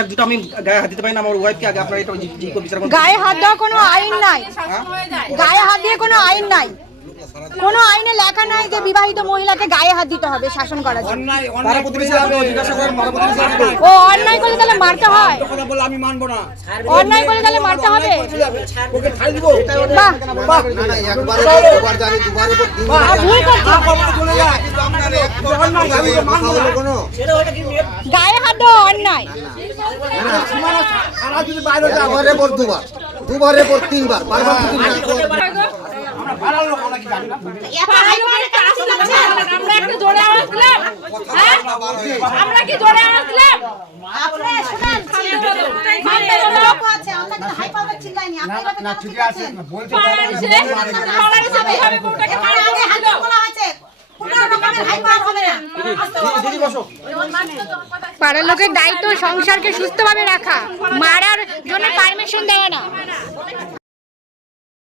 এক দুটো আমি গায়ে হাত দিতে পারি না আমার ওয়াইফকে, আগে আপনারা এটা বিচার করুন। গায়ে হাত দেওয়ার কোনো আইন নাই, গায়ে হাত দিয়ে কোনো আইন নাই, কোনো আইনে লেখা নাই যে বিবাহিত মহিলাকে গায়ে হাত দিতে হবে শাসন করার জন্য। ও অন্যায় করলে তাহলে মারতে হয়, অন্যায় করলে তাহলে মারতে হবে। গায়ে হাত দেওয়া অন্যায়। দুবারের পর তিনবার বারবার পাড়ার লোকের দায়িত্ব সংসারকে সুস্থভাবে রাখা, মারার জন্য পারমিশন দেওয়া না।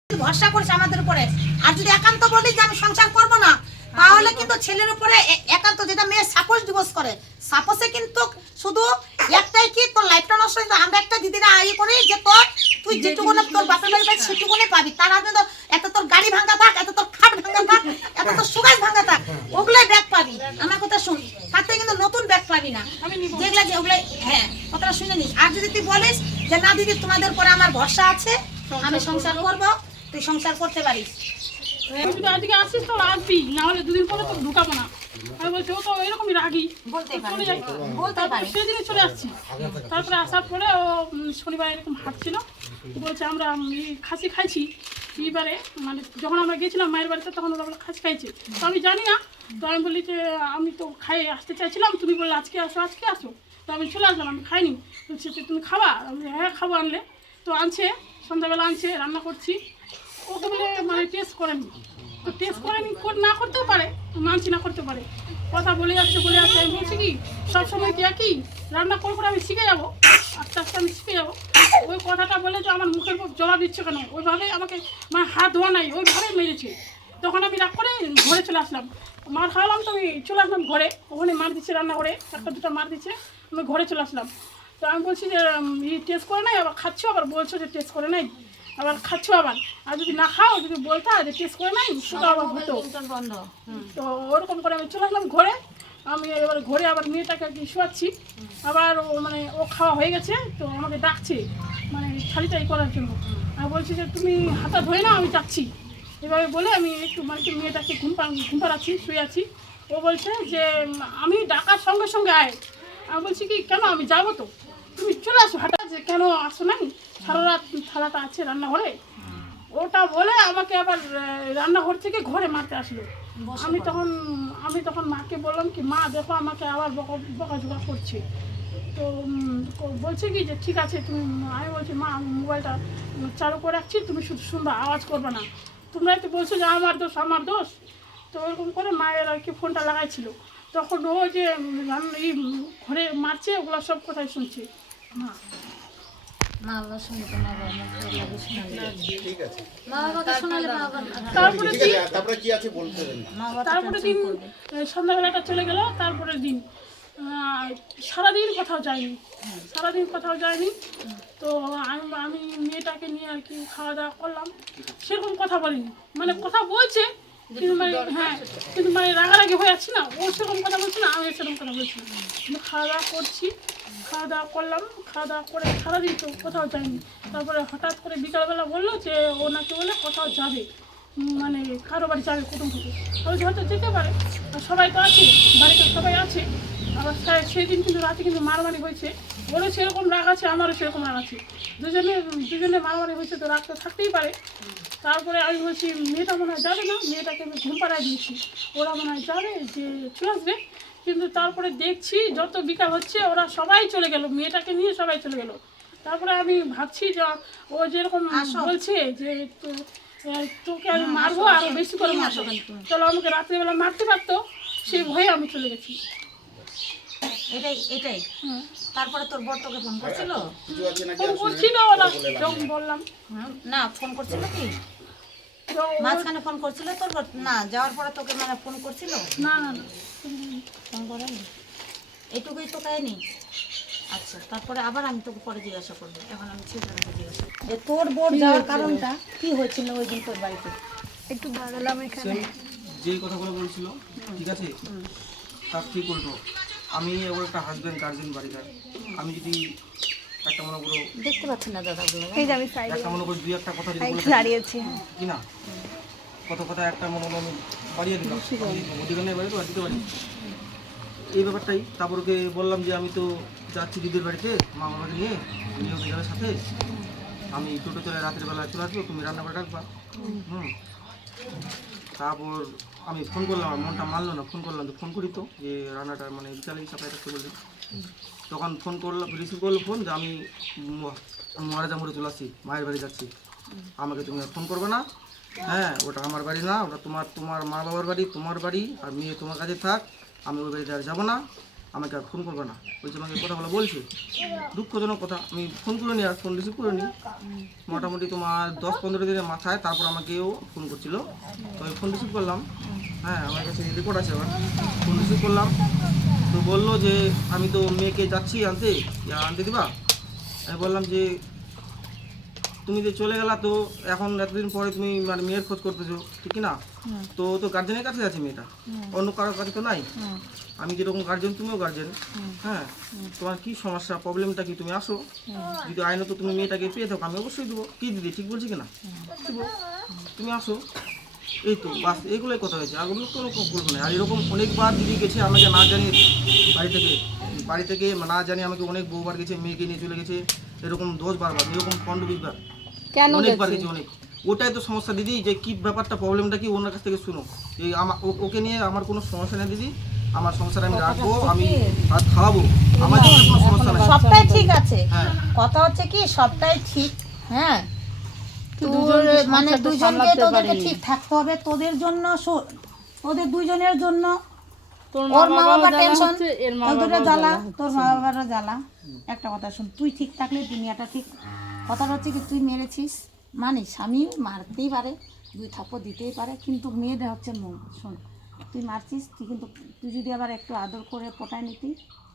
ভরসা করছে আমাদের উপরে, আর যদি একান্ত বলি যে আমি সংসার করব না, তাহলে কিন্তু ছেলের উপরে একান্ত, যেটা মেয়ে সাপোজ ডিভোর্স করে, সাপোজে কিন্তু শুধু একটাই কি তোর লাইফটা নষ্ট হয়ে যায়। আমরা একটা দিদিরা আই করি যে তুই যেটুকু তোর বাপের বাড়ি পাই সেটুকুনে পাবি, তার আগে তো এত তোর গাড়ি ভাঙা থাক, এত তোর খাট ভাঙা থাক, এত তোর সুগাস ভাঙা থাক, ওগুলাই ব্যাগ পাবি। আমার কথা শুন, তাতে কিন্তু নতুন ব্যাগ পাবি না, যেগুলা যে ওগুলাই। হ্যাঁ, কথাটা শুনে নিস। আর যদি তুই বলিস যে না দিদি তোমাদের পরে আমার ভরসা আছে, আমি সংসার করব, তুই সংসার করতে পারিস। আজকে আসিস তো আসবি, না হলে দুদিন পরে তো ঢুকাবো না। আমি বলছি ও তো এরকমই রাগি, চলে যাই, তারপরে সেদিনই চলে আসছি। তারপরে আসার পরে ও শনিবার এরকম হাঁটছিল, বলছে আমরা খাসি খাইছি এইবারে, মানে যখন আমরা গেছিলাম মায়ের বাড়িতে তখন ওরা খাসি খাইছে, তো আমি জানি না। তো আমি বলি যে আমি তো খাই আসতে চাইছিলাম, তুমি বললে আজকে আসো, আজকে আসো। তো আমি চলে আসলাম, আমি খাইনি। বলছি তুমি খাবা? আমি হ্যাঁ খাবো। আনলে তো আনছে, সন্ধ্যাবেলা আনছে, রান্না করছি। ওকে বলে মানে টেস্ট করেনি, তো টেস্ট করেনি, না করতেও পারে, মানছি না করতে পারে, কথা বলে যাচ্ছে বলে যাচ্ছে। আমি বলছি কি সবসময় কি একই রান্না করবো, আমি শিখে যাবো, আস্তে আস্তে আমি শিখে যাবো। ওই কথাটা বলে যে আমার মুখের উপর জবাব দিচ্ছে কেন, ওইভাবে আমাকে মানে হাত ধোয়া নাই, ওইভাবে মেরেছে। তখন আমি রাগ করে ঘরে চলে আসলাম, মার খাওয়ালাম, তো আমি চলে আসলাম ঘরে। ওখানে মার দিচ্ছে, রান্না করে একটা দুটো মার দিচ্ছে, আমি ঘরে চলে আসলাম। তো আমি বলছি যে টেস্ট করে নাই, আবার খাচ্ছ, আবার বলছো যে টেস্ট করে নাই, আবার খাচ্ছ আবার। আর যদি না খাও, যদি বলতে যে টেস্ট করে নাই, সেটা আবার হতো বন্ধ। তো ওরকম করে আমি চলে আসলাম ঘরে। আমি এবার ঘরে আবার মেয়েটাকে আর কি শোয়াচ্ছি, আবার ও মানে ও খাওয়া হয়ে গেছে, তো আমাকে ডাকছে মানে থালিটাই করার জন্য। আমি বলছি যে তুমি হাতা ধরে না, আমি যাচ্ছি। এভাবে বলে আমি একটু মানে মেয়েটাকে ঘুম পাড়াচ্ছি, শুয়ে আছি। ও বলছে যে আমি ডাকার সঙ্গে সঙ্গে আয়। আমি বলছি কি কেন, আমি যাবো তো, তুমি চলে আসো হাঁটা, যে কেন আসো নাই, সারা রাত থালাটা আছে রান্নাঘরে। ওটা বলে আমাকে আবার রান্নাঘর থেকে ঘরে মারতে আসলো। আমি তখন মাকে বললাম কি মা দেখো আমাকে আবার বকাঝকা করছে। তো বলছে কি যে ঠিক আছে তুমি, আমি বলছি মা আমি মোবাইলটা চালু করে রাখছি, তুমি শুধু শুনবা, আওয়াজ করবে না। তোমরাই তো বলছো যে আমার দোষ, আমার দোষ। তো ওরকম করে মায়ের আর কি ফোনটা লাগাইছিল, তখন ও যে এই ঘরে মারছে ওগুলো সব কথাই শুনছে। তারপরে দিন সন্ধ্যাবেলাটা চলে গেল। তারপরের দিন সারাদিন কোথাও যায়নি। তো আমি মেয়েটাকে নিয়ে আর কি খাওয়া দাওয়া করলাম, সেরকম কথা বলিনি, মানে কথা বলছে কিন্তু মানে হ্যাঁ, কিন্তু মানে রাগারাগি হয়ে যাচ্ছি না, ও সেরকম কথা বলছি না, আমি সেরকম কথা বলছি না। কিন্তু খাওয়া দাওয়া করছি, খাওয়া দাওয়া করলাম, খাওয়া দাওয়া করে সারাদিন তো কোথাও যায়নি। তারপরে হঠাৎ করে বিকালবেলা বললো যে ও নাকি বলে কোথাও যাবে, মানে কারো বাড়ি যাবে কুটুম থেকে। ওই হয়তো যেতে পারে, সবাই তো আছে বাড়িতে, সবাই আছে। আবার সেই দিন কিন্তু রাতে কিন্তু মারামারি হয়েছে, ওরও সেরকম রাগ আছে, আমারও সেরকম রাগ আছে, দুজনে মারামারি হয়েছে, তো রাগ তো থাকতেই পারে। তারপরে আমি বলছি মেয়েটা মনে হয় যাবে না, মেয়েটাকে আমি ঘুম পাড়ায় দিয়েছি, ওরা মনে হয় যাবে, যে চলে আসবে। কিন্তু তারপরে দেখছি যত বিকাল হচ্ছে ওরা সবাই চলে গেল, মেয়েটাকে নিয়ে সবাই চলে গেল। তারপরে আমি ভাবছি যে ও যেরকম বলছে যে তোকে আমি মারবো, আরো বেশি করে মারবো, চলো আমাকে রাত্রিবেলা মারতে পারতো, সেই ভয়ে আমি চলে গেছি। এটাই তারপরে তোর বর তোকে ফোন করছিল? ওরা যখন বললাম না, ফোন করছিল কি মাঝখানে ফোন করছিল তোর বর? না, যাওয়ার পরে তোকে মানে ফোন করছিল? না ফোন করেনি, এটুকুই তো কাহিনী। আচ্ছা, তারপরে আবার আমি তোকে পরে জিজ্ঞাসা করবো, এখন আমি ছেলেটাকে জিজ্ঞাসা করবো যে তোর বোর যাওয়ার কারণটা কি হয়েছিল ওই দিন তোর বাড়িতে? একটু দাঁড়ালাম এখানে। যেই কথাগুলো বলছিল ঠিক আছে তার ঠিক উল্টো। আমি ওর একটা হাজব্যান্ড গার্জেন বাড়িটার, আমি যদি একটা মনে করো দেখতে পাচ্ছি না দাদাগুলো। এই যে আমি সাইডে একটা মনে করো দুই একটা কথা যদি বলে দাঁড়িয়েছি। কি না কত কথা একটা মনে করো আমি বাড়িয়ে দিলাম, ওদিকে বাড়ি তো দিতে পারি এই ব্যাপারটাই। তারপর ওকে বললাম যে আমি তো যাচ্ছি দিদির বাড়িতে মা বাবাকে নিয়ে, তুমি ওকে যাবে সাথে, আমি টোটো চলে রাতের বেলা চলে আসবো, তুমি রান্না করে রাখবা। তারপর আমি ফোন করলাম, আমার মনটা মানলো না, ফোন করলাম তো ফোন করি তো যে রান্নাটা মানে বিকালে সাপ্লাই রাখতে বললি। তখন ফোন করলাম, রিসিভ করলো ফোন যে আমি মহারাজা মোড়ে চলে আসছি, মায়ের বাড়ি যাচ্ছি, আমাকে তুমি আর ফোন করবে না। হ্যাঁ, ওটা আমার বাড়ি না, ওটা তোমার মা বাবার বাড়ি, তোমার বাড়ি, আর মেয়ে তোমার কাছে থাক, আমি ওই বাড়িতে আর যাবো না, আমাকে আর ফোন করবে না। ওই যে আমাকে কথাগুলো বলছে, দুঃখজনক কথা। আমি ফোন করে নিই আর ফোন রিসিভ করে নিই, মোটামুটি তোমার 10-15 দিনের মাথায় তারপর আমাকেও ফোন করছিল, তো আমি ফোন রিসিভ করলাম। হ্যাঁ, আমার কাছে রেকর্ড আছে, আবার ফোন রিসিভ করলাম তো বললো যে আমি তো মেয়েকে যাচ্ছি আনতে দিবা। আমি বললাম যে তুমি যে চলে গেলা, তো এখন এতদিন পরে তুমি মানে মেয়ের খোঁজ করতেছো ঠিক না, তো তো গার্জেনের কাছে আছে মেয়েটা, অন্য কারোর কাছে তো নাই। আমি যেরকম গার্জেন তুমিও গার্জেন। হ্যাঁ, তোমার কি সমস্যা, প্রবলেমটা কি, তুমি আসো, যদি আইনত তুমি মেয়েটাকে পেয়ে থাকো আমি অবশ্যই দেবো। কি দিদি ঠিক বলছি কিনা, দেবো, তুমি আসো। এই তো বাস, এইগুলোই কথা হয়েছে, আর অন্য কোনো বলবো না। আর এরকম অনেকবার দিদি গেছে আমাকে না জানিয়ে বাড়ি থেকে না জানিয়ে আমাকে অনেক বহুবার গেছে, মেয়েকে নিয়ে চলে গেছে, এরকম 10-12 বার, এরকম 15-20 বার, অনেকবার গেছে অনেক। ওটাই তো সমস্যা দিদি, যে কি ব্যাপারটা, প্রবলেমটা কি ওনার কাছ থেকে শুনো। এই ওকে নিয়ে আমার কোনো সমস্যা নেই দিদি, আমার সংসার আমি রাখবো, আমি আর খাওয়াবো, আমার কোনো সমস্যা নেই, সবটাই ঠিক আছে। হ্যাঁ। কথা হচ্ছে কি সবটাই ঠিক। হ্যাঁ, মানে দুজনকে তোদেরকে ঠিক থাকতে হবে, তোদের জন্য তোদের দুজনের জন্য। ওর মা বাবার টেনশন, তোদের জ্বালা, তোর মা বাবারও জ্বালা। একটা কথা শোন, তুই ঠিক থাকলে দুনিয়াটা ঠিক। কথাটা হচ্ছে কি তুই মেরেছিস, মানিস, স্বামী মারতেই পারে, 2 থাপ্পড় দিতেই পারে, কিন্তু মেয়েদের হচ্ছে মন। শোন, তুই মারছিস, তুই যদি আবার একটু আদর করে পটায় নিতি,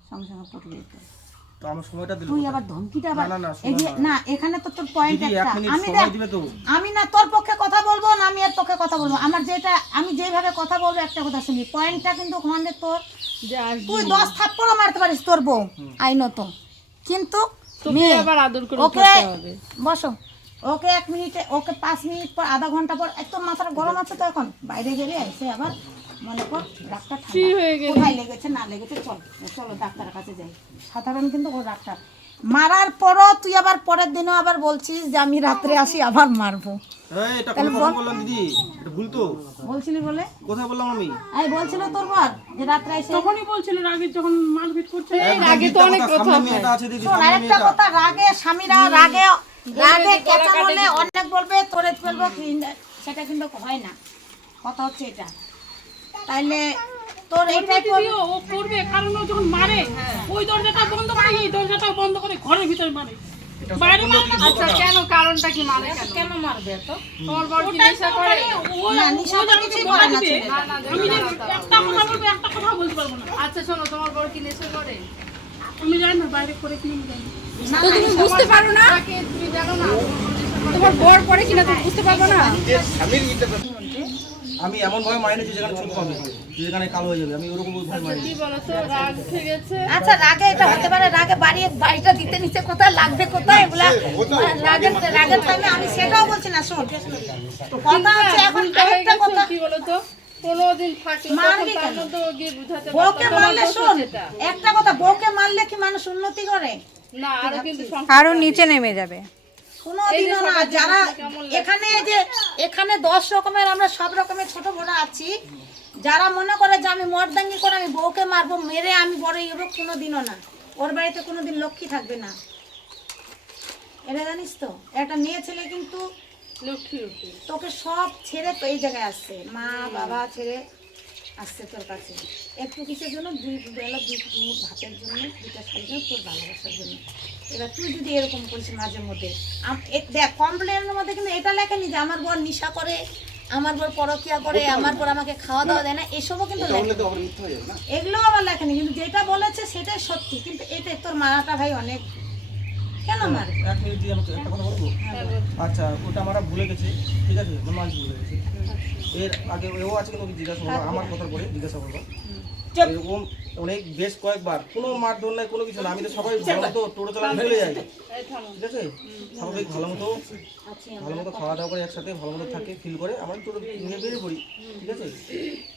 সঙ্গে সঙ্গে পটে যেত। তো আমার সময়টা দিল, তুই আবার ধমকিটা আবার না, এই যে না, এখানে তো তোর পয়েন্ট দিদি একটা। 1 মিনিট আমি সময় দিবে তো। আমি না তোর পক্ষে কথা বলবো না আমি এর পক্ষে কথা বলবো, আমার যেটা আমি যেভাবে কথা বলবো একটা কথা শুনি, পয়েন্টটা কিন্তু ওখানে তোর, তুই 10 থাপ্পড়ও মারতে পারিস তোর বউ আইনত, কিন্তু মেয়ে আবার আদর করে ওকে বসো, ওকে 1 মিনিটে, ওকে 5 মিনিট পর, আধা ঘন্টা পর, একদম মাথাটা গরম আছে তো এখন, বাইরে গেলে এসে আবার মনে কর ডাক্তার কোথায় লেগেছে না লেগেছে, চলো ডাক্তারের কাছে যাই। সাধারণ কিন্তু ও ডাক্তার। মারার পরও তুই আবার পরের দিনও আবার বলছিস যে আমি রাত্রে আসি আবার মারবো। এই এটা কোন কথা বললাম দিদি, এটা ভুল তো বলছিলি বলে কথা বললাম আমি। বলছিল তোর বর যে রাত্রে এসে, তখনই বলছিল রাগে, যখন মারপিট করছে আগে তো অনেক কথা আছে দিদি, শোন আরেকটা কথা, রাগে স্বামীরা রাগে কেঁচা বলে অনেক বলবে, তোরে ফেলবো, সেটা কিন্তু হয় না। কথা হচ্ছে এটা, তাইলে তোর এইটাই ও করবে, কারণ ও যখন মারে ওই দরজাটা বন্ধ করে, এই দরজাটা বন্ধ করে ঘরের ভিতরে মারে, বাইরে মারে না। আচ্ছা, কেন, কারণটা কি, মানে কেন মারবে তো? তোমার বর কি নেশা করে? না, নেশা তো কিছুই করে না ছেলে। আমি যে একটা কথা বলবো, একটা কথা বলতে পারবো না। আচ্ছা শোনো, তোমার বর কি নেশা করে? আমি জানি না, বাইরে করে কিনে জানি তো তুমি বুঝতে পারো না, তুমি জানো না তোমার বর পরে কিনা, তুমি বুঝতে পারবো না। আমি এমন ভাবে মাইনে যে যেখানে চুল পাবে, যেখানে কালো হয়ে যাবে, আমি ওরকম ভয় মাইনে। কি বলো তো, রাগ উঠে গেছে? আচ্ছা, রাগে এটা হতে পারে, রাগে বাড়িটা দিতে নিচে কোথায় লাগবে, কোথায় এগুলা রাগের টাইমে আমি সেটাও বলছি না। শোন, কথা হচ্ছে এখন আরেকটা কথা, কি বলো তো, 15 দিন থাকলে মারবি তার কেন? মধ্যে ও গিয়ে বুঝাতে বউকে পারতো, মারলে তোমার শোন, দোষ যেটা। একটা কথা, বউকে মারলে কি মানুষ উন্নতি করে? না, আরো কিন্তু আরো নিচে নেমে যাবে। কোনোদিনও না। যারা এখানে 10 রকমের, আমরা সব রকমের ছোট বড় আছি, যারা মনে করে যে আমি মর্দাঙ্গি করে আমি বউকে মারবো, মেরে আমি বড় হইব, কোনোদিনও না। ওর বাড়িতে কোনোদিন লক্ষ্মী থাকবে না, এটা জানিস তো। একটা মেয়ে ছেলে কিন্তু লক্ষ্মী উঠে তোকে সব ছেড়ে তো এই জায়গায় আসছে, মা বাবা ছেড়ে আসছে তোর কাছে, একটু কিসের জন্য, 2 বেলা 2 মুঠ ভাতের জন্য, 2টা শাড়ির জন্য, তোর ভালোবাসার জন্য। এবার তুই যদি এরকম করিস মাঝে মধ্যে, দেখ কমপ্লেনের মধ্যে কিন্তু এটা লেখেনি যে আমার বর নেশা করে, আমার পর পরকিয়া করে, আমার পর আমাকে খাওয়া দাওয়া দেয় না, এসবও কিন্তু লেখে। এগুলো আবার লেখেনি, কিন্তু যেটা বলেছে সেটাই সত্যি। কিন্তু এটা তোর মারাটা ভাই অনেক, কেন মারে? 1 মিনিট দিয়ে আমি একটা কথা বলবো। আচ্ছা, ওটা আমরা ভুলে গেছি, ঠিক আছে, মানুষ ভুলে গেছি। এর আগে ও আছে কিন্তু ওকে জিজ্ঞাসা করবো, আমার কথার পরে জিজ্ঞাসা করবো। এরকম অনেক বেশ কয়েকবার কোনো মারধর নাই, কোনো কিছু না। আমি তো সবাই ভালো মতো টোটো চালানো চলে যাই, ঠিক আছে, স্বাভাবিক ভালো মতো খাওয়া দাওয়া করে একসাথে ভালো মতো থাকে, ফিল করে আমরা টোটো নিয়ে বেরিয়ে পড়ি, ঠিক আছে।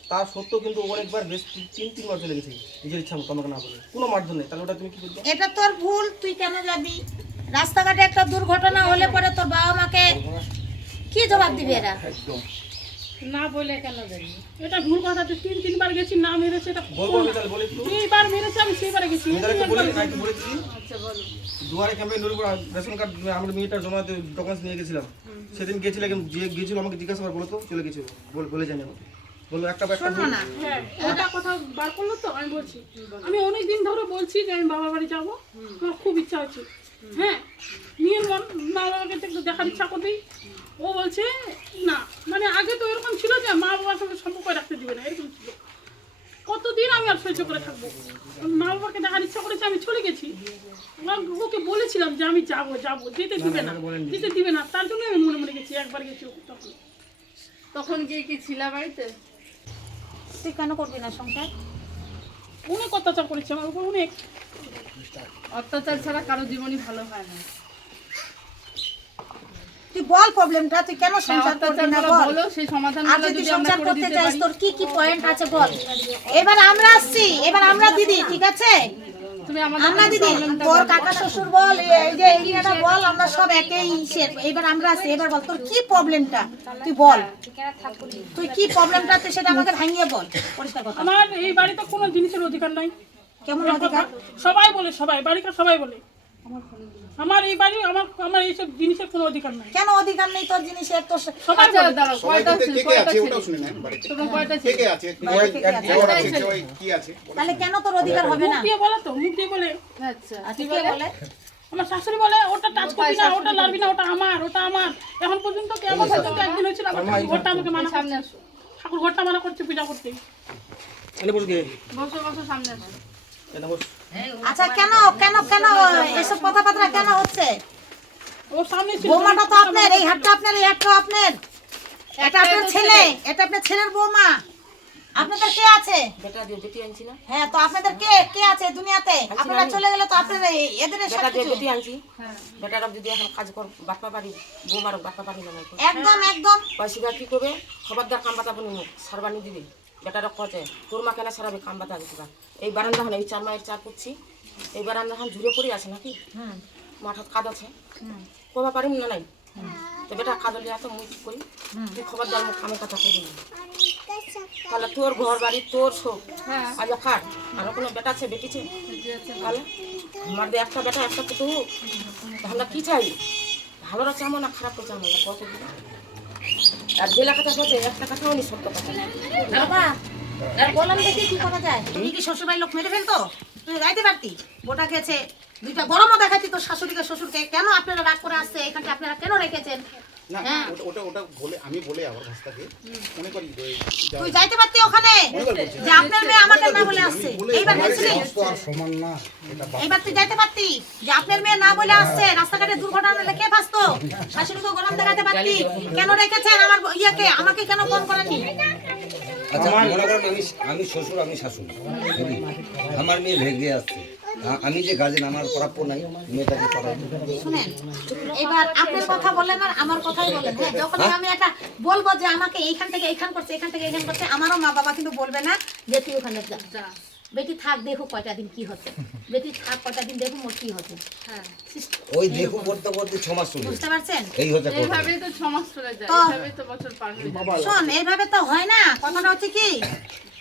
তার সত্ত্বেও কিন্তু অনেকবার বেশ 3-3 বার চলে গেছি নিজের ইচ্ছা মতো, আমাকে না বলে, কোনো মারধর নেই। তাহলে ওটা তুমি কি করবে? এটা তোর ভুল, তুই কেন যাবি? রাস্তাঘাটে একটা দুর্ঘটনা হলে পরে তোর বাবা মাকে কি জবাব দিবে এরা? না বলে কেন যাবি? এটা ভুল কথা, তুই 3 বার গেছি, না মেরেছে, এটা বলবো আমি, তাহলে বলি একটু। 3 বার মেরেছে, আমি 3 গেছি। আমি তাহলে একটু বলি, না একটু বলেছি। আচ্ছা বলো। দুয়ারে ক্যাম্পে নুরপুর রেশন কার্ড আমরা মিটার জমাতে ডকুমেন্টস নিয়ে গেছিলাম। সেদিন গেছিলাম, গিয়েছিল আমাকে জিজ্ঞাসা করে, বলো তো চলে গেছিল, বলে জানি আমাকে, বললো একটা শোনো না, হ্যাঁ, ওটা কথা বার করলো তো, আমি বলছি, আমি অনেক দিন ধরে বলছি যে আমি বাবার বাড়ি যাবো, আমার খুব ইচ্ছা হচ্ছে। হ্যাঁ, মেয়ের মা বাবাকে একটু দেখার ইচ্ছা করবেই। ও বলছে না, মানে আগে তো এরকম ছিল যে মা বাবার সঙ্গে সম্পর্ক রাখতে দিবে না, এরকম ছিল। কতদিন আমি আর সহ্য করে থাকবো? মা বাবাকে দেখার ইচ্ছা করেছে, আমি চলে গেছি। ওকে বলেছিলাম যে আমি যাবো, যেতে দিবে না, তার জন্য আমি মনে মনে গেছি, একবার গেছি তখন। তখন গিয়ে কি ছিলা বাড়িতে? তুই কেন করবি না সংসার? অনেক অত্যাচার করেছে আমার উপর, অনেক। অত্যাচার ছাড়া কারো জীবনই ভালো হয় না। তুই বল প্রবলেমটা, তুই কেন সংসার করবি না বল। বলো, সেই সমাধান আর যদি সংসার করতে চাস তোর কি কি পয়েন্ট আছে বল। এবার আমরা আসছি, এবার আমরা দিদি, ঠিক আছে, তুমি আমাদের আমরা দিদি, তোর কাকা শ্বশুর বল, এই যে এরিয়াটা বল, আমরা সব একই ইসের। এবার আমরা আসছি, এবার বল তোর কি প্রবলেমটা, তুই বল, তুই কি প্রবলেমটা, তুই সেটা আমাকে ভাঙিয়ে বল, পরিষ্কার কথা। আমার এই বাড়িতে কোনো জিনিসের অধিকার নাই। কেমন অধিকার? সবাই বলে, বাড়িকার সবাই বলে আমার এই বাড়ি, আমার এইসব জিনিসের কোনো অধিকার নাই। কেন অধিকার নেই তোর জিনিসের? তোর সবাই আচ্ছা, বলে। দাঁড়াও, সবাই কয়টা বলতে ছিল? কে কে কয়টা আছে ছিল? ওটাও শুনে নেন বাড়িতে। তোমার কয়টা কে ছিল? কে আছে? দেওয়ার আছে, কেউ কি আছে? তাহলে কেন তোর অধিকার হবে না? মুখ দিয়ে বলে তো, মুখ দিয়ে বলে। আচ্ছা, তুই কে বলে? আমার শাশুড়ি বলে ওটা টাচ করবি না, ওটা লাড়বি না, ওটা আমার, ওটা আমার। এখন পর্যন্ত কে আমার সাথে একদিন হয়েছিল, আমার ঠাকুর ঘরটা আমাকে মানা সামনে করছে, আসো, ঠাকুর ঘরটা মানা করছে পূজা করতে। এনে বসে গে, বসো বসো, সামনে আসো। এনে বস। আচ্ছা, কেন কেন কেন এসব কথাবার্তা কেন হচ্ছে? ওর সামনে ছিল বৌমাটা তো আপনার, এই হাতটা আপনার, এই হাতটা আপনার, এটা আপনার ছেলে, এটা আপনার ছেলের বৌমা। আপনাদের কে আছে? বেটি আনছি না, হ্যাঁ, তো আপনাদের কে কে আছে দুনিয়াতে? আপনারা চলে গেলে তো আপনারা এদের সব কিছু। বেটি আনছি, বেটারা যদি এখন কাজ কর বাটপা পারি, বৌমার বাটপা পারি না, একদম একদম। পয়সা কি করবে, খবরদার কাম বাতা বনি মুখ সারবানি দিবে। বেটারা কচে তোর মা কেনা সারাবে, কাম বাতা দিতে। এই বারান্দা হন, এই 4 মায়ের 4 করছি, এই বারান্দা হন ঝুড়ে পড়ে আছে নাকি, মাঠত কাদ আছে, কবা পারিম না নাই। তো বেটা কাদলি এত মুখ করি, তুই খবরদার মুখ কামের কথা করবি না। তাহলে তোর ঘর বাড়ি তোর সব আজ খাট, আর কোনো বেটা আছে বেটিছে, তাহলে আমার একটা বেটা একটা পুতু, আমরা কি চাই? ভালোরা চামো না খারাপ চামো না, কত দিন আর যে লেখাটা হচ্ছে একটা কথাও নি, সত্য কথা। বাবা, বললাম দেখি কি করা যায়। তুমি কি শ্বশুরবাড়ির লোক মেরে ফেলতো? তুই গাইতে পারতি, গোটা খেয়েছে, দুইটা গরমও দেখাচ্ছি তোর শাশুড়িকে শ্বশুরকে। কেন আপনারা রাগ করে আসছে এখানটা, আপনারা কেন রেখেছেন? না ওটা ওটা বলে আমি বলে আবার ভাষাটাকে মনে করি তুই যাইতে পারতি ওখানে, যে আপনার মেয়ে আমাকে না বলে আসছে। এইবার বলছিলি, এইবার তুই যাইতে পারতি, যে আপনার মেয়ে না বলে আসছে। রাস্তাঘাটে দুর্ঘটনা হলে কে বাঁচতো? শাশুড়িকে গরম দেখাতে পারতি। কেন রেখেছেন আমার ইয়েকে, আমাকে কেন ফোন করেনি? আচ্ছা, মনে করেন আমি শ্বশুর, আমি শাশুড়ি, বুঝলি? আমার মেয়ে ভেগে আসছে, আমি যে গার্জেন, আমার প্রাপ্য নাই মেয়েটাকে করার। শুনেন, এবার আপনার কথা বলেন আর আমার কথাই বলেন। হ্যাঁ, যখন আমি একটা বলবো যে আমাকে এইখান থেকে এইখান করছে, এখান থেকে এইখান করছে, আমারও মা বাবা কিন্তু বলবে না যে তুই ওখানে যা। বেটি থাক, দেখো কয়টা দিন কি হচ্ছে, বেটি থাক কয়টা দিন, দেখো মোর কি হচ্ছে। হ্যাঁ, ওই দেখো করতে করতে 6 মাস চলে বুঝতে পারছেন? এই হচ্ছে কথা। এইভাবেই তো 6 মাস চলে যায়, তো- এইভাবেই তো বছর পার হয়ে যায়। শোন, এইভাবে তো হয় না। কথাটা হচ্ছে কি,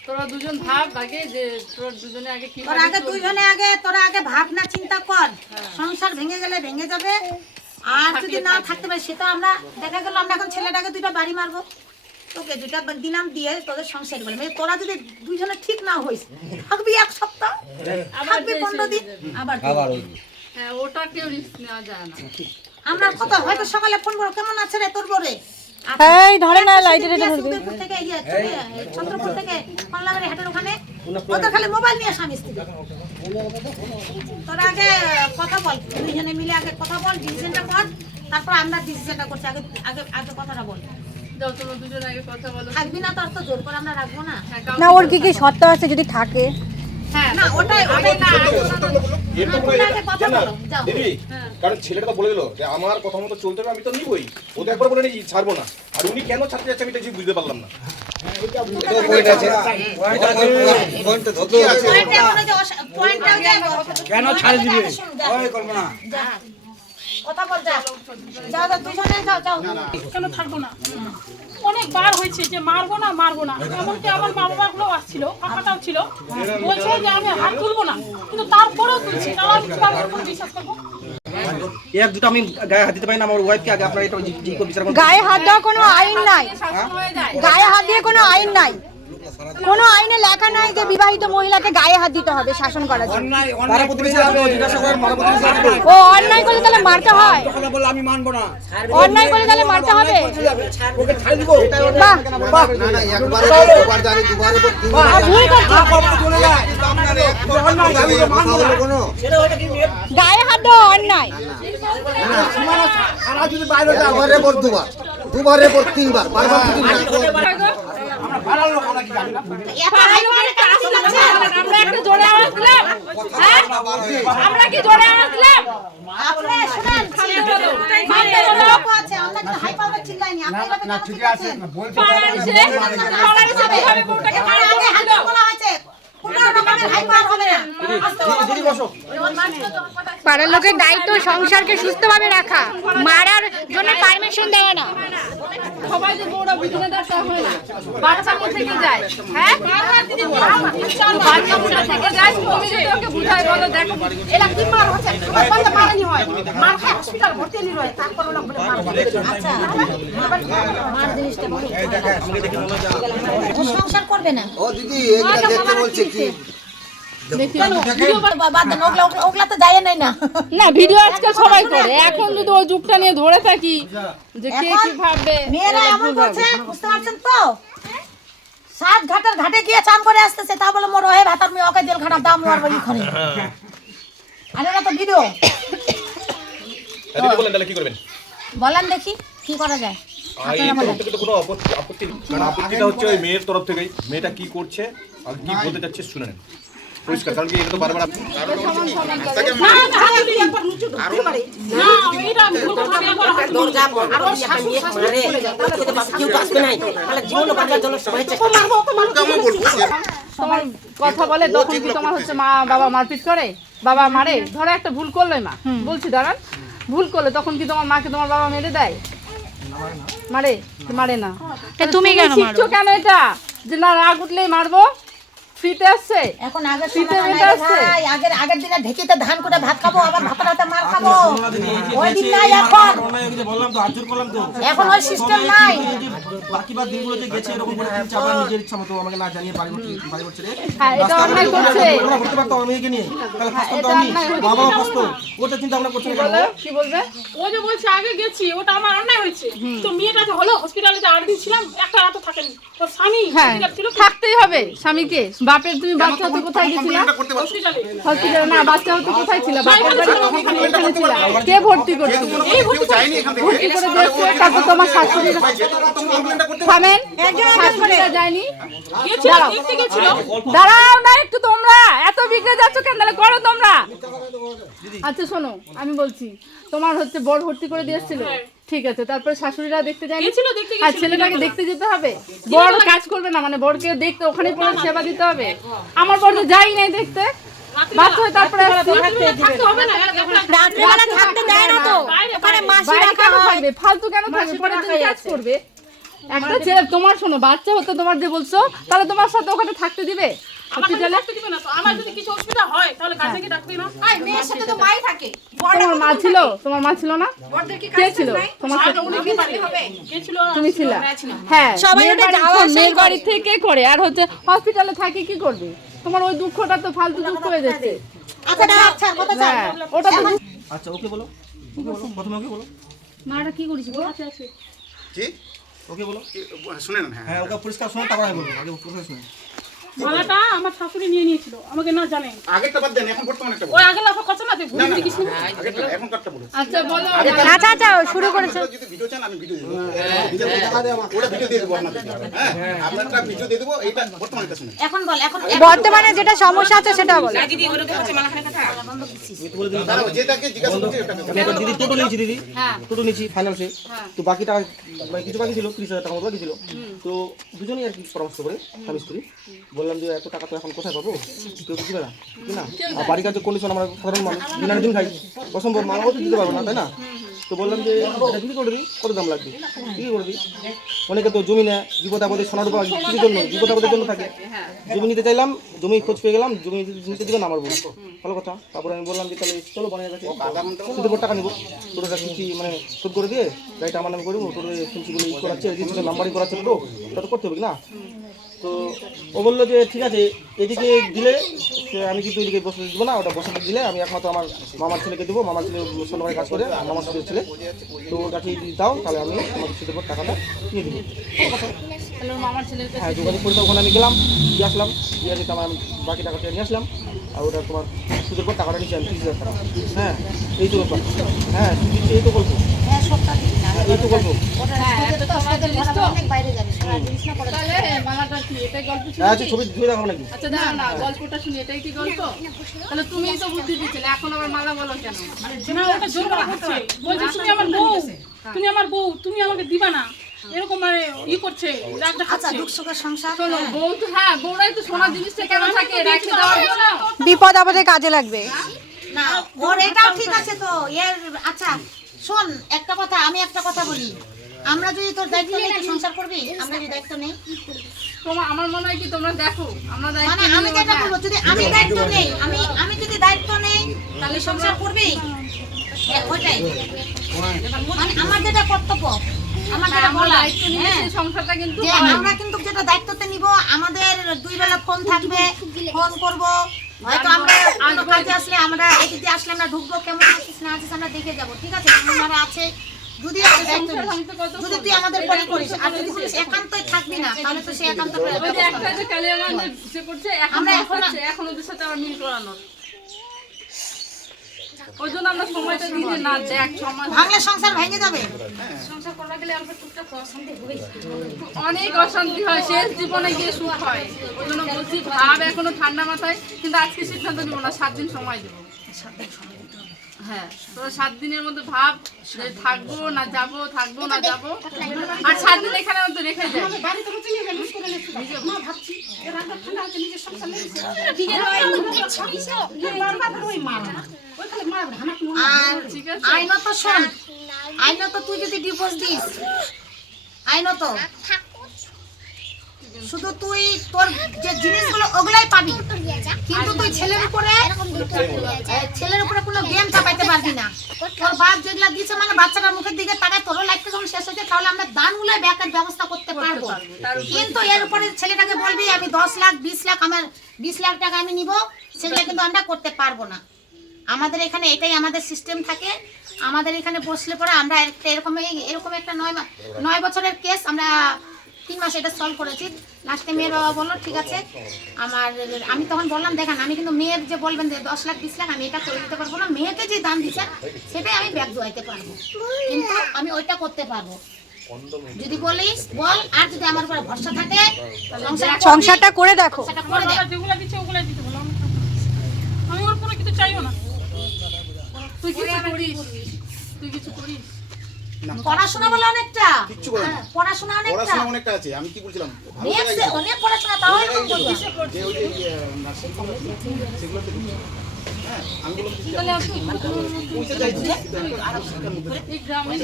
তোরা দুজন ভাব আগে যে তোর দুজনে আগে কি তোরা আগে দুইজনে আগে, তোরা আগে ভাবনা চিন্তা কর। সংসার ভেঙে গেলে ভেঙে যাবে, আর যদি না থাকতে পারে সেটা আমরা দেখা গেল আমরা এখন ছেলেটাকে 2টা বাড়ি মারবো, তোকে 2টা দিলাম দিয়ে তোদের সংসার বলে। মানে তোরা যদি দুইজনে ঠিক না হইস, থাকবি 1 সপ্তাহ, থাকবি 15 দিন, আবার আবার ওই হ্যাঁ, ওটা কেউ রিস্ক নেওয়া যায় না। আমরা কত হয়তো সকালে ফোন করো, কেমন আছে রে তোর বরে, এই ধরে না লাইটে রেটে ধরবে উদয়পুর থেকে চন্দ্রপুর থেকে কল্লাবাড়ি হাটের ওখানে ওদের খালি মোবাইল নিয়ে স্বামী স্ত্রী। তোরা আগে কথা বল, দুইজনে মিলে আগে কথা বল, ডিসিশনটা কর, তারপর আমরা ডিসিশনটা করছি। আগে আগে আগে কথাটা বল। থাকবি না তোর তো জোর করে আমরা রাখবো না। না ওর কি কি শর্ত আছে যদি থাকে? না ওটাই ওটাই না, এর তো পুরো আগে কথা বলো, যাও। দিদি কারণ ছেলেটা তো বলে দিল যে আমার কথা মতো চলতে হবে, আমি তো নিবই। ও তো একবার বলে নি ছাড়বো না, আর উনি কেন ছাড়তে যাচ্ছে আমি তো কিছু বুঝতে পারলাম না। পয়েন্ট আছে পয়েন্ট ধরতে আছে পয়েন্টটা কেন ছাড় দিবে? ওই কল্পনা কথা বল, যা যাও যাও, দুজনে যাও যাও। কেন থাকবো না? অনেকবার হয়েছে যে মারবো না মারবো না, এমনকি আমার মা বাবাগুলো আসছিল, কাকাটাও ছিল, বলছে যে আমি হাত তুলবো না, কিন্তু তারপরেও তুলছি। তাও আমি কিভাবে ওর উপর বিশ্বাস করবো? এক দুটো আমি গায়ে হাত দিতে পারি না আমার ওয়াইফকে, আগে আপনারা এটা বিচার করুন। গায়ে হাত দেওয়া কোনো আইন নাই, গায়ে হাত দিয়ে কোনো আইন নাই, কোনো আইনে লেখা নাই যে বিবাহিত মহিলাকে গায়ে হাত দিতে হবে শাসন করার জন্য। তারা প্রতিবেশী আসবে, জিজ্ঞাসা করেন, মারা প্রতিবেশী আসবে। ও অন্যায় করলে তাহলে মারতে হয়? আমি মানবো না। অন্যায় করলে তাহলে মারতে হবে? ওকে ছাড় দিব। বাহ, না না একবারে দুবার জানি দুবারে তো তিনবার ভুল করছো। চলে যায়। কোনো গায়ে হাত দেওয়া অন্যায়। একবারে পর দুবার দুবারে পর তিনবার বারবার তিনবার এত হাই করে কাজ লাগছে। আমরা একটা জোরে আওয়াজ দিলাম, হ্যাঁ? আমরা কি জোরে আওয়াজ দিলাম? আপনি শুনেন, মানতে বলো। লোক আছে, আমরা কিন্তু হাই পাওয়ার চিল্লাইনি। আপনি এভাবে কেন চিল্লাচ্ছেন? পাড়ার এসে কিভাবে বউটাকে এখানে মারবো আগে হাত বলছিল? বলা হয়েছে, কোনো রকমের হাই পাওয়ার হবে না। দিদি বসো। পাড়ার লোকের দায়িত্ব সংসারকে সুস্থভাবে রাখা, মারার জন্য পারমিশন দেওয়া না। সবাই যে বউরা বুঝনে দেখা হয় না, বাচ্চা কোথা থেকে যায়, হ্যাঁ? বাচ্চা কোথা থেকে যায়, তুমি যদি ওকে বুঝাই বলো, দেখো এলা কি মার হচ্ছে? তোমার বন্ধ মারানি হয়। মার খায় হসপিটাল ভর্তি নি রয়, তারপর লোক বলে মার হবে। আচ্ছা, মার জিনিসটা বলি। ও সংসার করবে না। ও দিদি এগুলা দেখতে বলছে কি বাদ দেন, ওগুলা তো যায় নাই না। না, ভিডিও আজকাল সবাই করে। এখন যদি ওই যুগটা নিয়ে ধরে থাকি যে কে কি ভাববে, মেয়েরা এমন করছে, বুঝতে পারছেন তো? সাত ঘাটের ঘাটে গিয়ে চান করে আসতেছে, তা বলে মোর ওহে ভাতার মেয়ে ওকে জেল খানা দাম আর বলি করে। আর এটা তো ভিডিও। দিদি বলেন তাহলে কি করবেন? বলেন দেখি কি করা যায়। এই তরফ থেকে তো কোনো আপত্তি নেই, কারণ আপত্তিটা হচ্ছে ওই মেয়ের তরফ থেকেই। মেয়েটা কি করছে আর কি বলতে চাচ্ছে শুনে নেন পরিষ্কার, কারণ কি এটা তো বারবার না, এটা ভুল কথা বলা হয়। দরজা বন্ধ করে একটা মেয়ে মারে, খেতে পাচ্ছে, কেউ তো আসবে নাই, তাহলে জীবন বাঁচার জন্য সবাই চেষ্টা করে। তোমার কথা বলে তখন কি তোমার হচ্ছে মা বাবা মারপিট করে, বাবা মারে? ধরো একটা ভুল করলে মা, বলছি দাঁড়ান, ভুল করলে তখন কি তোমার মাকে তোমার বাবা মেরে দেয়? মারে? মারে না। তুমি কেন মারো? শিখছো কেন এটা যে না রাগ উঠলেই মারবো? ফ্রিতে আসছে এখন আগের শীতে সময় মেয়েটা নাই রে আসছে। ভাই, আগের দিনে ঢেকিতে ধান করে ভাত খাবো, আবার ভাতের হাতে মার খাবো। ওই দিন নাই এখন। বললাম তো, হাত জোর করলাম তো। এখন ওই সিস্টেম নাই। বাকি বার দিনগুলোতে গেছে এরকম করে তিন চারবার নিজের ইচ্ছা মতো আমাকে না জানিয়ে বাড়ি করছে রে। হ্যাঁ, এটা অন্যায় করছে। ওরা করতে পারতো আমার মেয়েকে নিয়ে, তাহলে ফাঁসতাম তো আমি, মা বাবা ফাঁসতো। ওটা চিন্তা ভাবনা করছে না কেন? কি বলবে? ও যে বলছে আগে গেছি, ওটা আমার অন্যায় হয়েছে। তো মেয়েটা যে হলো হসপিটালে যে 8 দিন ছিলাম, একটা রাতও থাকেনি। ওর স্বামী হ্যাঁ, হসপিটাল ছিল, থাকতেই হবে স্বামীকে। বাপের তুমি বাচ্চা হতে কোথায় গেছিলা? হসপিটালে। হসপিটালে না, বাচ্চা হতে কোথায় ছিল? বাপের বাড়ি এখানে ছিল। কে ভর্তি করছিল? ভর্তি করে দিয়েছে। তারপর তোমার শাশুড়ি থামেন, শাশুড়িরা যায়নি? গেছিল, দেখতে গেছিল। দাঁড়াও না একটু, তোমরা এত বিগড়ে যাচ্ছ কেন? তাহলে করো তোমরা। আচ্ছা শোনো, আমি বলছি তোমার হচ্ছে বড় ভর্তি করে দিয়েছিল, ঠিক আছে, তারপরে শাশুড়িরা দেখতে যায়নি? গেছিল, দেখতে আর গেছিল। ছেলেটাকে দেখতে যেতে হবে? বড় কাজ করবে না মানে বড়কে দেখতে ওখানে পড়ে সেবা দিতে হবে? আমার বড় তো যাই নাই দেখতে, বাচ্চা হয়ে তারপরে আসছে। থাকতে হবে না, রাত্রিবেলা থাকতে দেয় না তো, ওখানে মাসি বাইরে রাখা কেন হয়। থাকবে? ফালতু কেন থাকবে? পরের দিন কাজ করবে। একটা ছেলে তোমার শোনো, বাচ্চা হতে তোমার যে বলছো, তাহলে তোমার সাথে ওখানে থাকতে দিবে? আমাকে থাকতে দিবে না তো। আমার যদি কিছু অসুবিধা হয় তাহলে কাছে কি ডাকবে না? মেয়ের সাথে তো মাই থাকে। তোমার মা ছিল? তোমার মা ছিল না? কে ছিল তোমার সাথে? গেছিল, তুমি ছিল? হ্যাঁ, সবাই মেয়ের ওটা বাড়ি- যাওয়া আসাই মেয়ের বাড়ি থেকে করে, আর হচ্ছে হসপিটালে থাকে কি করবে? তোমার ওই দুঃখটা তো ফালতু দুঃখ হয়ে যাচ্ছে। আচ্ছা আচ্ছা কথা চাই। হ্যাঁ, ওটা তো আচ্ছা ওকে বলো, ওকে বলো, প্রথমে ওকে বলো। মারা কি করিস? কি ওকে বলো। শুনে নেন। হ্যাঁ ওকে পরিষ্কার শোনো, তারপর আমি বলবো। আগে পরিষ্কার শোনো। মালাটা আমার শাশুড়ি নিয়ে নিয়েছিল, আমাকে না জানেন। আগেরটা বাদ দেন, এখন বর্তমানে একটা বলুন। ওই আগে লাফা কথা না দেখুন কি শুরু। আগেরটা এখন কাটটা বলুন। আচ্ছা বলো। আচ্ছা আচ্ছা শুরু করেছে। আপনারা যদি ভিডিও চান আমি ভিডিও দিয়ে দেবো। ওটা ভিডিও দিয়ে দেবো আপনাদের। হ্যাঁ আপনারটা ভিডিও দিয়ে দেবো। এইটা বর্তমানেটা শুনুন। এখন বল, এখন বর্তমানে যেটা সমস্যা আছে সেটা বলো। দিদি ওরকম হচ্ছে মালাখানে কথা তারা যেটাকে জিজ্ঞাসা করছে ওটাকে আমি এখন দিদি টোটো নিয়েছি, দিদি হ্যাঁ। টোটো নিয়েছি ফাইন্যান্সে। তো বাকি টাকা মানে কিছু বাকি ছিল, 30,000 টাকা মতো বাকি ছিল। তো দুজনেই আর কি পরামর্শ করে স্বামী স্ত্রী বললাম যে এত টাকা তো এখন কোথায় পাবো, কেউ তো দিবে না, কি না? আর বাড়ির কাছে কন্ডিশন আমরা সাধারণ মানুষ, দিনের দিন খাই, অসম্ভব, মাও তো দিতে পারবো না, তাই না? তো বললাম যে এটা বিক্রি করে দিই, কত দাম লাগবে বিক্রি করে দিই। অনেকে তো জমি নেয় বিপদ আপদে, সোনার উপর কিছুর জন্য বিপদ আপদের জন্য থাকে। জমি নিতে চাইলাম, জমি খোঁজ পেয়ে গেলাম, জমি নিতে দিবে না আমার বউ, ভালো কথা। তারপরে আমি বললাম যে তাহলে চলো বানিয়ে গেছে সুদের উপর টাকা নিবো, টোটোটা কিনছি মানে শোধ করে দিয়ে গাড়িটা আমার নামে করবো, টোটো কিনছিগুলো ই করাচ্ছে, রেজিস্ট্রেশন নাম্বারই করাচ্ছে, টোটো ওটা তো করতে হবে কি না? তো ও বললো যে ঠিক আছে এদিকে দিলে আমি কিন্তু এদিকে বসতে দেবো না, ওটা বসাতে দিলে আমি একমাত্র আমার মামার ছেলেকে দেবো, মামার ছেলে মুসলমানের কাজ করে, আর মামার ছেলে তো ওর কাছে যদি দাও তাহলে আমি তোমাকে সুদের উপর টাকাটা দিয়ে দেবো। তাহলে ওর মামার ছেলের কাছে হ্যাঁ যোগাযোগ করে ওখানে আমি গেলাম, দিয়ে আসলাম, দিয়ে আসি আমি বাকি টাকাটা নিয়ে আসলাম। আর ওটা তোমার সুদের উপর টাকাটা নিচ্ছি আমি 30,000 টাকা। হ্যাঁ এই তো ব্যাপার, হ্যাঁ দিচ্ছি, এই তো গল্প, হ্যাঁ এই তো গল্প। তাহলে মালাটা কি এটাই গল্প ছিল? হ্যাঁ ছবি ধুয়ে দেখাবো নাকি? আচ্ছা দাঁড়াও না, গল্পটা শুনি, এটাই কি গল্প? তাহলে তুমিই তো বুদ্ধি দিচ্ছিলে, এখন আবার মালা বলো কেন? না ওটা জোর করা হচ্ছে, বলছে তুমি আমার বউ, তুমি আমার বউ, তুমি আমাকে দিবা না, এরকম মানে ই করছে, রাগ আচ্ছা দেখাচ্ছে। দুঃখ সুখের সংসার। শোনো বউ তো, হ্যাঁ বউরাই তো সোনার জিনিসটা কেন থাকে রেখে দেওয়ার জন্য। বিপদ আপদে কাজে লাগবে। না ওর এটাও ঠিক আছে তো এর। আচ্ছা শোন একটা কথা, আমি একটা কথা বলি, আমরা যদি তোর দায়িত্ব নেই তুই সংসার করবি? আমরা যদি দায়িত্ব নেই, তোমার আমার মনে হয় কি তোমরা দেখো আমরা দায়িত্ব মানে আমি নিই যেটা ওটা। বলবো, যদি আমি দায়িত্ব নেই, আমি যদি দায়িত্ব নেই তাহলে সংসার করবি? ওইটাই মানে আমার যেটা কর্তব্য, আমার যেটা আমরা বলা, দায়িত্ব নিয়ে হ্যাঁ, সেই সংসারটা কিন্তু যে হয়। আমরা কিন্তু যেটা দায়িত্বতে নিব, আমাদের 2 বেলা ফোন থাকবে, ফোন করব, হয়তো আমরা কোনো কাজে আসলে আমরা এদিকে আসলে আমরা ঢুকবো, কেমন আছিস না আছিস আমরা দেখে যাব, ঠিক আছে? আমার আছে যদি আমি দায়িত্ব নিই, যদি তুই আমাদের পরে করিস, আর যদি বলিস একান্তই থাকবি না তাহলে তো সে একান্ত ওই যে একটা যে কালিয়াগঞ্জে সে করছে, এখন আমরা হচ্ছে এখন ওদের সাথে আবার মিল করানোর। ওই জন্য আমরা সময়টা দিই যে না দেখ সময় ভাঙলে সংসার ভেঙে যাবে। অনেক অশান্তি হয়, শেষ জীবনে গিয়ে সুখ হয়। ওই জন্য বলছি ভাব এখনো ঠান্ডা মাথায়, কিন্তু আজকে সিদ্ধান্ত নিব না, 7 দিন সময় দেবো। হ্যাঁ তো 7 দিনের মধ্যে ভাব যে থাকবো না যাবো, থাকবো না যাবো, আর 7 দিন এখানে মতো রেখে যায়। আর আইনত শোন, আইনত তুই যদি ডিভোর্স দিস, আইনত শুধু তুই তোর যে জিনিসগুলো ওগুলাই পাবি, কিন্তু তুই ছেলের উপরে কোনো গেম চাপাইতে পারবি না। তোর বাপ যেগুলা দিচ্ছে মানে বাচ্চাটার মুখের দিকে তাকায়, তোর লাইফটা যখন শেষ হচ্ছে তাহলে আমরা দানগুলো ব্যাকের ব্যবস্থা করতে পারবো, কিন্তু এর উপরে ছেলেটাকে বলবি আমি 10 লাখ 20 লাখ আমার 20 লাখ টাকা আমি নিব, সেগুলো কিন্তু আমরা করতে পারবো না। আমাদের এখানে এটাই আমাদের সিস্টেম থাকে। আমাদের এখানে বসলে পরে আমরা এরকম একটা 9 বছরের কেস আমরা 3 মাসে এটা সলভ করেছি। লাস্টে মেয়ের বাবা বললো ঠিক আছে আমি তখন বললাম দেখেন আমি কিন্তু মেয়ের যে বলবেন যে 10 লাখ 20 লাখ আমি এটা করে দিতে পারবো না, মেয়েকে যে দাম দিচ্ছেন সেটাই আমি ব্যাগ দোয়াইতে পারবো, কিন্তু আমি ওইটা করতে পারবো যদি বলিস বল। আর যদি আমার উপরে ভরসা থাকে সংসারটা করে দেখো। সেটা আমার করে দে। বাবা যেগুলো দিচ্ছে ওগুলাই দিতে বলো, আমি ওর কোনো কিছু চাইও না। তুই কিছু করিস, তুই কিছু করিস। পড়াশোনা বলে অনেকটা, কিচ্ছু করে না। হ্যাঁ, পড়াশোনা অনেকটা, পড়াশোনা অনেকটা আছে। আমি কি বলছিলাম অনেক পড়াশোনা, তাও এরকম বলবো। যে ওই যে নার্সিং সেগুলোতে হ্যাঁ আমি বললাম যে তাহলে আপনি পয়সা চাইছি এই গ্রামে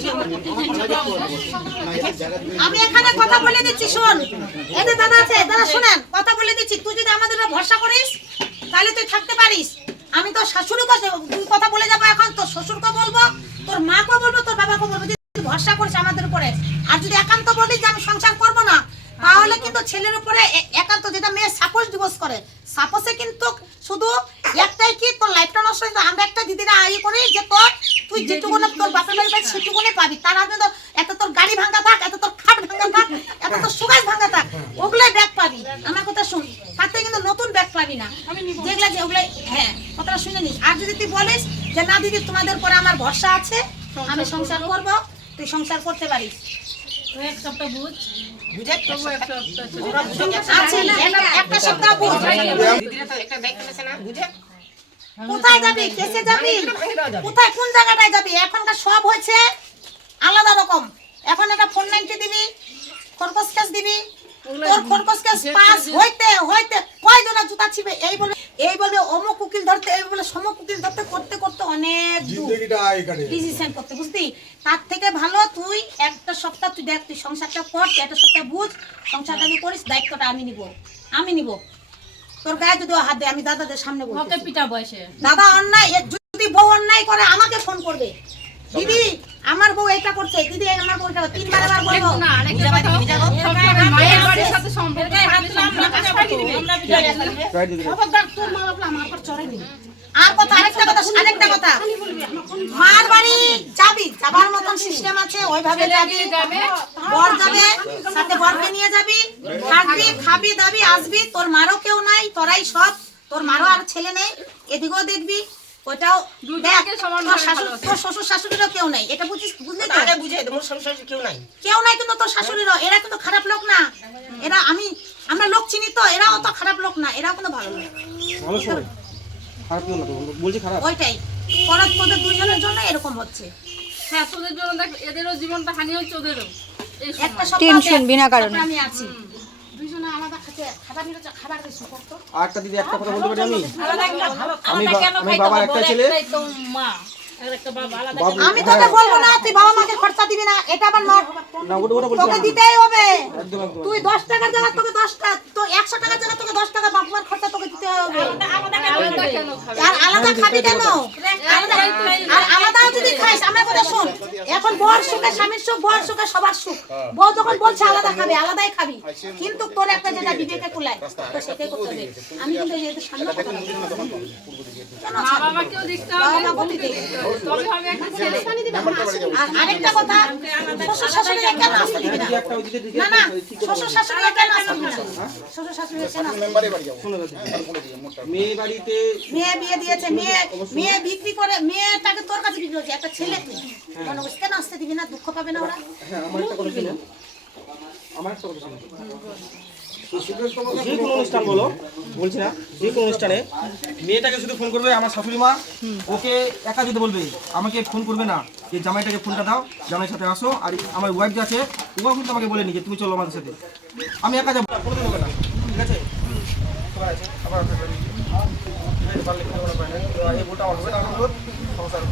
আমি এখানে কথা বলে দিচ্ছি, শোন এই যে দাদা আছে, দাদা শুনেন কথা বলে দিচ্ছি, তুই যদি আমাদের উপর ভরসা করিস তাহলে তুই থাকতে পারিস। আমি তো শাশুড়িকে তুই কথা বলে যাবো, এখন তোর শ্বশুরকে বলবো, তোর মাকে বলবো, তোর বাবাকে বলবো, যে তুই ভরসা করিস আমাদের উপরে। আর যদি একান্ত বলিস যে আমি সংসার করবো না, তাহলে কিন্তু ছেলের উপরে একান্ত, যেটা মেয়ে সাপোজ ডিভোর্স করে, সাপোজে কিন্তু শুধু একটাই কি তোর লাইফটা নষ্ট হয়ে যায়। আমরা একটা দিদিরা করি যে তুই যেটুকুনে তোর বাপের বাড়ি পাই সেটুকুনে পাবি, তার আগে তো এত তোর গাড়ি ভাঙা থাক, এত তোর খাট ভাঙা থাক, যেগুলা যেগুলো হ্যাঁ কথাটা শুনে নিস। আর যদি তুই বলিস যে না দিদি তোমাদের পরে আমার ভরসা আছে, আমি সংসার করব, তুই সংসার করতে পারিস। আছে, একটা সপ্তাহ বুঝ। কোথায় যাবি, কেসে যাবি, কোথায় কোন জায়গাটায় যাবি? এখনকার সব হয়েছে আলাদা রকম। এখন একটা ফোন 90 দিবি, খরগোশ কেস দিবি, তোর খরগোশ কেস পাস হইতে হইতে কয়জনা জুতা ছিবে এই বলে অমুক উকিল ধরতে, এই বলে সমক উকিল ধরতে করতে করতে অনেক ডিসিশন করতে, বুঝলি? তার থেকে ভালো তুই একটা সপ্তাহ তুই দেখ, তুই সংসারটা কর, তুই একটা সপ্তাহ বুঝ, সংসারটা তুই করিস, দায়িত্বটা আমি নিব। তোর গায়ে যদি হাত দেয় আমি দাদাদের সামনে বলবো দাদা অন্যায়, যদি বউ অন্যায় করে আমাকে ফোন করবে, দিদি আমার বউ এটা করছে, দিদি আমার বউ এটা, 3 বার আবার বলবো না আরেকটা কথা, সবসময় মায়ের বাড়ির সাথে সম্পর্ক থাকলে খবরদার তোর মা বাবা আমার উপর চড়ে নি। আর কথা আরেকটা কথা মার বাড়ি যাবি, যাবার মতন সিস্টেম আছে, ওইভাবে যাবি, বর যাবে সাথে বরকে নিয়ে যাবি, থাকবি, খাবি দাবি, আসবি। তোর মারও কেউ নাই, তোরাই সব, তোর মারও আর ছেলে নেই, এদিকেও দেখবি, ওইটাও দেখ। তোর শ্বশুর শাশুড়িরও কেউ নাই, এটা বুঝলি তো? বুঝে তোমার সংসার কেউ নাই। কেউ নাই, কিন্তু তোর শাশুড়িরও, এরা কিন্তু খারাপ লোক না, এরা আমরা লোক চিনি তো, এরাও তো খারাপ লোক না, এরাও কিন্তু ভালো লোক। ভালো সবাই খারাপ কেউ না তো, বলছি খারাপ। ওইটাই পরাত তোদের দুইজনের জন্য এরকম হচ্ছে। হ্যাঁ তোদের জন্য দেখ, এদেরও জীবনটা হানি হচ্ছে, ওদেরও এই সময়। একটা সপ্তাহ টেনশন দেখ, বিনা কারণে। তারপরে আমি আছি, দুইজনে আলাদা খেতে খাবার নিয়ে খাবার দিছি করতো। আরেকটা দিদি একটা কথা বলতে পারি আমি? আমি আমি বাবার একটা ছেলে, আমি তোকে বলবো না তুই বাবা মাকে খরচা দিবি না, এটা আবার নট, না ওটা বলছি তোকে দিতেই হবে। একদম একদম। তুই 10 টাকার জায়গা তোকে 10 টাকা, তো 100 টাকার জায়গা তোকে 10 টাকা বাবার খরচা তোকে দিতে হবে। আর আলাদা খাবি কেন? আর আলাদা যদি খাইস, আমার কথা শোন, এখন বর সুখে স্বামীর সুখ, বর সুখে সবার সুখ। বউ যখন বলছে আলাদা খাবি, আলাদাই খাবি, কিন্তু তোর একটা যেটা বিবেকে কুলায় তো সেটাই করতে হবে। আমি কিন্তু এই যে সামনে কথা বলছি। কেন মা বাবাকেও দেখতে হবে, বাবা বলতে দে। তবে হবে একটা ছেলে। আর আরেকটা কথা, শ্বশুর শাশুড়ি কেন আসতে দিবি না? একটা ওই দিকে দিকে না না, শ্বশুর শাশুড়ি কেন আসতে দিবি না? শ্বশুর শাশুড়ি কেন আসতে দিবি না? শোনো দাদা, মেয়ে বাড়িতে মেয়ে বিয়ে দিয়েছে, মেয়ে বিক্রি করে, মেয়েটাকে তোর কাছে বিক্রি হচ্ছে, একটা ছেলে তুই মনে করছিস কেন আসতে দিবি না? দুঃখ পাবে না ওরা? হ্যাঁ আমার একটা কথা শোনো, আমার একটা কথা শোনো, যে কোনো অনুষ্ঠান বলো, বলছি না, যে কোনো অনুষ্ঠানে মেয়েটাকে শুধু ফোন করবে আমার শাশুড়ি মা, ওকে একা যেতে বলবে, আমাকে ফোন করবে না, যে জামাইটাকে ফোনটা দাও, জামাইয়ের সাথে আসো। আর আমার ওয়াইফ যে আছে ওও কিন্তু আমাকে বলে নি যে তুমি চলো আমাদের সাথে, আমি একা যাবো, কোনো দিন হবে না, ঠিক আছে? আবার পারলে এই বলটা আমার হবে না, সংসার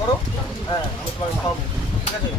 করো, হ্যাঁ আমি তোমাকে খাওয়াবো, ঠিক আছে?